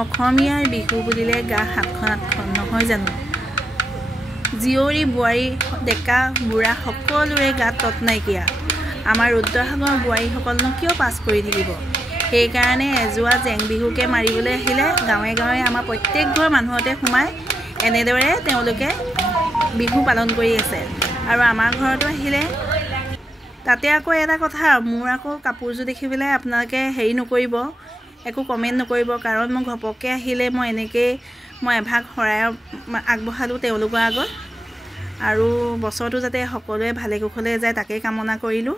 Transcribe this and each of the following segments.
অসমীয়াৰ বিহু বুলিলে গা হাতখন আঠখন নহয় জানো জীয়ৰী বোৱাৰী ডেকা বুঢ়া সকলোৰে গাত তত নাইকিয়া আমাৰ ৰুদ্ৰসাগৰ বোৱাৰীসকলনো কিয় পাছ কৰি থাকিব সেইকাৰণে এজোৱা জেং বিহুকে মাৰিবলৈ আহিলে গাঁৱে গাঁৱে আমাৰ প্ৰত্যেক ঘৰ মানুহতে সোমাই এনেদৰে তেওঁলোকে বিহু পালন কৰি আছে আৰু আমাৰ ঘৰতো আহিলে তাতে আকৌ এটা কথা মোৰ আকৌ কাপোৰযোৰ দেখি পেলাই আপোনালোকে হেৰি নকৰিব একো কমেন্ট নকৰিব কাৰণ মই ঘপককৈ আহিলে মই এভাগ শৰাই আগবঢ়ালোঁ তেওঁলোকৰ আগত আৰু বছৰটো যাতে সকলোৱে ভালে কুশলে যায় তাকে কামনা কৰিলোঁ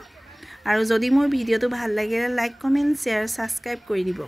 আৰু যদি মোৰ ভিডিঅ'টো ভাল লাগিলে লাইক কমেন্ট শ্বেয়াৰ সাবস্ক্ৰাইব কৰি দিব